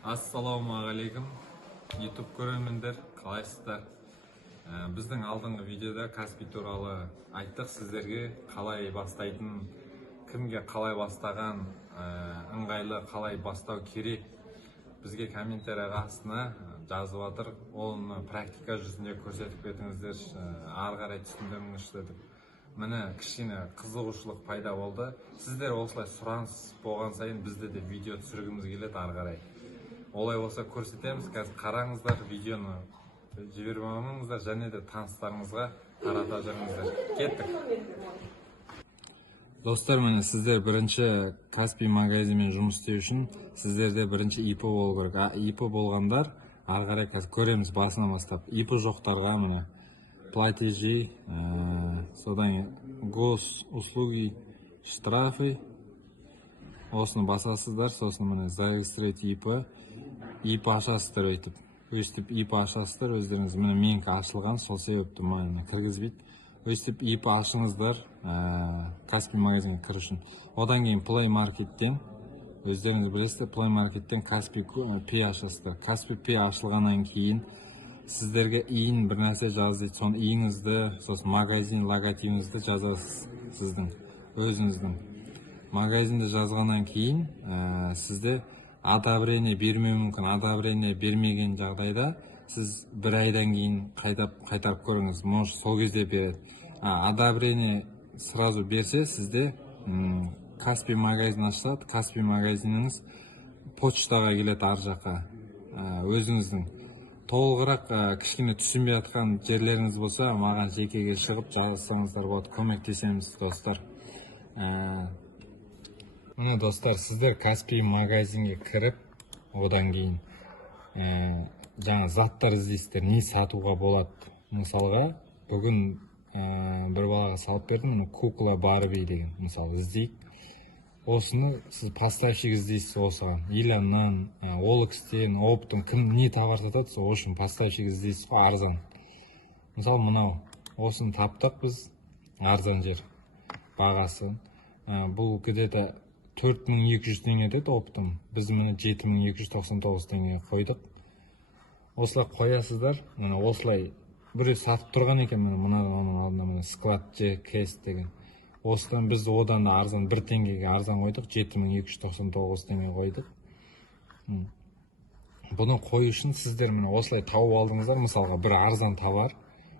Ассалаумағалейкум, YouTube көрермендер, қалайсыздар? Біздің алдыңғы видеода Каспий туралы айттық сіздерге, қалай бастайтын, кімге қалай бастаған, ыңғайлы қалай бастау керек. Бізге комментария астына жазып жатыр, оны практика жүзінде көрсетіп кетіңіздер, ары қарай түсіндіріңізші деп. Міне кішкене қызығушылық пайда болды. Сіздер осылай сұраныс болған сайын бізде де видео түсіргіміз келеді ары қарай. Олай болса көрсетеміз. Қазір қараңыздар, видеоны жіберіп алмаңыздар, және де таныстарыңызға тарата жүріңіздер. Кеттік. Достар, міне сіздер бірінші Каспий магазинмен жұмыс істеу үшін сіздерде бірінші ИП болу керек. ИП болғандар ары қарай қазір көреміз басынан бастап. ИП жоқтарға міне платежи, содан гос услуги, штрафы. Осыны басасыздар, сосын міне зарегистрировать ИП ашасыздар өйтіп. Өстіп ИП ашасыздар, өздеріңіз міне менікі ашылған, сол себепті мені кіргізбейді. Өстіп ИП ашыңыздар Каспий магазинге кіру үшін. Одан кейін Play Market'тен, өздеріңіз білесіздер, Play Market'тен Каспий Pay ашасыздар. Каспий Pay ашылғаннан кейін сіздерге иін бір нәрсе жаз дейді. Соны иіңізді, сосын магазин логотипіңізді жазасыз сіздің, өзіңіздің. Магазинді жазғаннан кейін сізде одобрение бермеу мүмкін. Одобрение бермеген жағдайда сіз бір айдан кейін қайтарып көріңіз. Может, сол кезде береді. Одобрение сразу берсе, сізде Каспий магазин ашылады. Каспий магазиніңіз почтаға келеді ар жаққа. Өзіңіздің толығырақ кішкене түсінбей жатқан жерлеріңіз болса, маған жекеге шығып жазсаңыздар болады, көмектесеміз достар. Міне достар, сіздер Каспий магазинге кіріп, одан кейін жаңа заттар іздейсіздер, не сатуға болады. Мысалға, бүгін бір балаға салып бердім, кукла Барби деген, мысалы, іздейік. Осыны сіз поставщик іздейсіз осыған. Иланнан, Оликстен, Оптың, кім не товар сатады, сол үшін поставщик іздейсіз ғой, арзан. Мысалы, мынау, осыны таптық біз, арзан жер, бағасы. Бұл где-то 4200 теңге деді Оптың. Біз міне 7299 теңге қойдық. Осылай қоясыздар, осылай біреу сатып тұрған екен, мұнаның алдында міне склад кэс деген. Осыдан біз одан да арзан 1 теңгеге арзан қойдық, 7299 теңге қойдық. Бұны қою үшін сіздер міне осылай тауып алдыңыздар, мысалға бір арзан товар,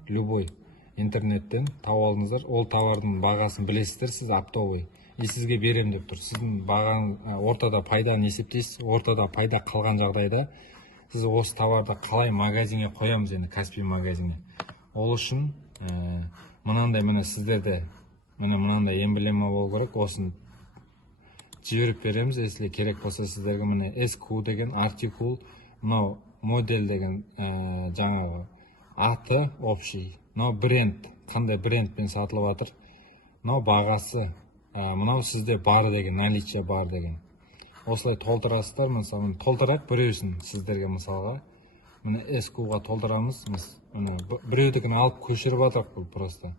любой интернеттен тауып алдыңыздар, ол товардың бағасын білесіздер, сіз оптовый. И сізге берем деп тұр. Сіздің бағаң ортада пайданы есептейсіз, ортада пайда қалған жағдайда сіз осы товарды қалай магазинге қоямыз, енді Каспий магазинге. Ол үшін мынандай міне сіздерде мынандай эмблема болу керек. Осын жіберіп береміз, если керек болса сіздерге міне SQ деген артикул, мынау модель деген жаңағы аты общий, мынау бренд, қандай брендпен сатылып жатыр, мынау бағасы, мынау сізде бар деген, наличие бар деген. Осылай толтырасыздар, мысалы, толтырайық біреусін сіздерге мысалға. Міне SQ-ға толтырамыз, біреудікін алып көшіріп жатырық бұл просто.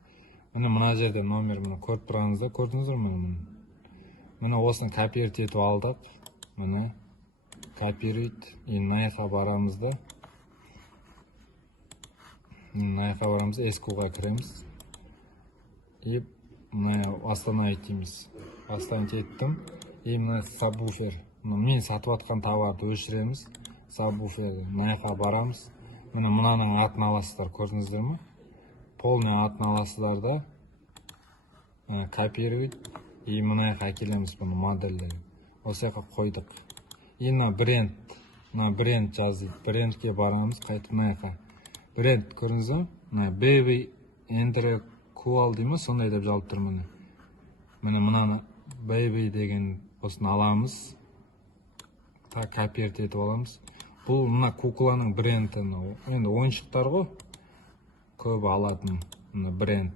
Мына жерде номер көріп тұрғанызда, көрдіңіздер мені? Міне осыны копировать етіп алдық. Міне копировать, мына жаққа барамыз да. Мына жаққа барамыз, SQ-ға кіреміз. И мына остановить дейміз. Остановить еттім. И мына сабвуфер. Мен сатып атқан товарды өшіреміз. Сабвуфер. Мына жаққа барамыз. Мынаның атын аласыздар, көрдіңіздер ме? Полный атын аласыздар да. Копировать. И мына жаққа әкелеміз бұны модельдері. Осы жаққа қойдық. И мына бренд. Мына бренд жаздық. Брендке барамыз, қайтып мына жаққа. Бренд көрдіңіздер ме? Мына Baby Enter Cool деймі, сондай деп жалып тұр міне. Мынаны Baby деген осыны аламыз. Копировать етіп аламыз. Бұл мына кукланың бренді. Енді ойыншықтар ғой. Көбі алатын бренд.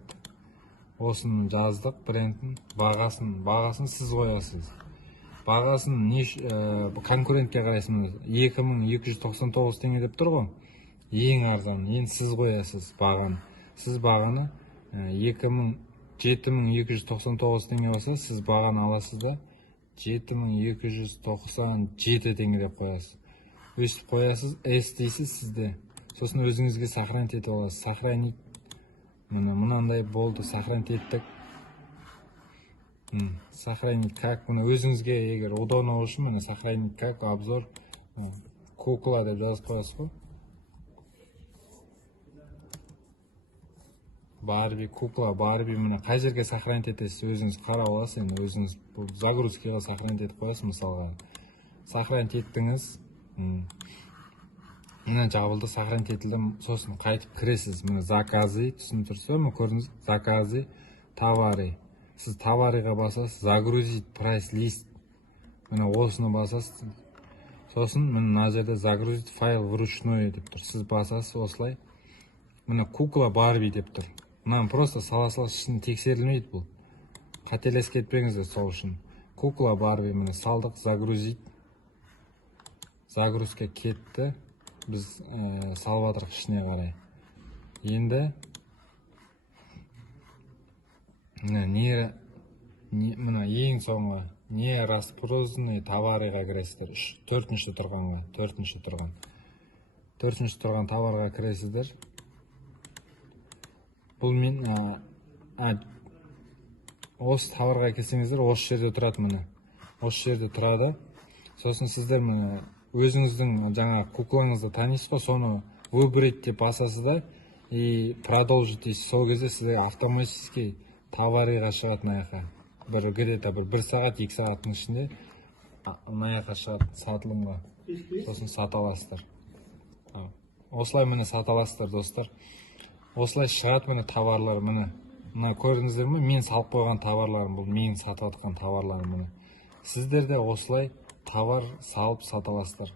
Осыны жаздық брендін. Бағасын сіз қоясыз. Бағасын конкурентке қарайсыз. 2299 теңге деп тұр ғой. Ең арзан. Енді сіз қоясыз бағаны. Сіз бағаны 7299 теңге болса, сіз бағаны аласыз да 7297 теңге деп қоясыз. өстіп қоясыз, S дейсіз сізде. Сосын өзіңізге сохранить етіп аласыз. Сохранить. Мынандай болды, сохранить еттік. Сохранить как, өзіңізге егер удобно үшін, сохранить как, обзор, кукла деп жазып қоясыз ғой. Барби, кукла, Барби, қай жерге сохранить етесіз, өзіңіз қарап аласыз, енді өзіңіз загрузкаға сохранить етіп қоясыз, мысалға. Сохранить еттіңіз, жабылды, сохранить етілді, сосын қайтып кіресіз, заказы, түсініп тұрсыз, көрдіңіз, заказы, товары. Сіз товарыға басасыз, загрузить прайс лист, осыны басасыз, сосын мына жерде загрузить файл вручную деп тұр, сіз басасыз осылай, кукла Барби деп тұр. Просто сала-сала ішін тексерілмейді бұл. Қателес кетпеңіздер сол үшін. Кукла Барби, салдық, загрузить. Загрузка кетті. Біз салып жатырық ішіне қарай. Енді ең соңғы не распродажный товарыға кіресіздер. Төртінші тұрған товарға кіресіздер. Бұл мен осы товарға келсеңіздер, осы жерде тұрады, осы жерде тұрады. Сосын сіздер өзіңіздің жаңа куклаңызды танисыз ғой, соны выбрать деп басасыз да, и продолжить дейсіз. Сол кезде сізде автоматически товарыға шығады мынаяққа. Где-то бір сағат, 2 сағаттың ішінде мынаяққа шығады сатылымға. Сосын сата аласыздар. Осылай сата аласыздар, достар. Осылай шығады товарлар, көрдіңіздер ме? Мен салып қойған товарларым, бұл мен сатып жатқан товарларым. Сіздер де осылай товар салып сата аласыздар.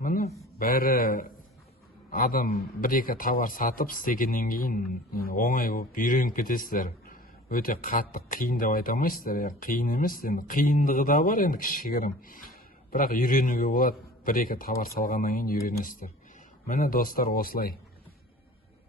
Бәрі адам 1-2 товар сатып істегеннен кейін оңай болып үйреніп кетесіздер. Өте қатты қиын деп айта алмайсыздар, қиын емес, енді қиындығы да бар, енді кішігірім. Бірақ үйренуге болады, 1-2 товар салғаннан кейін үйренесіздер. Достар, осылай.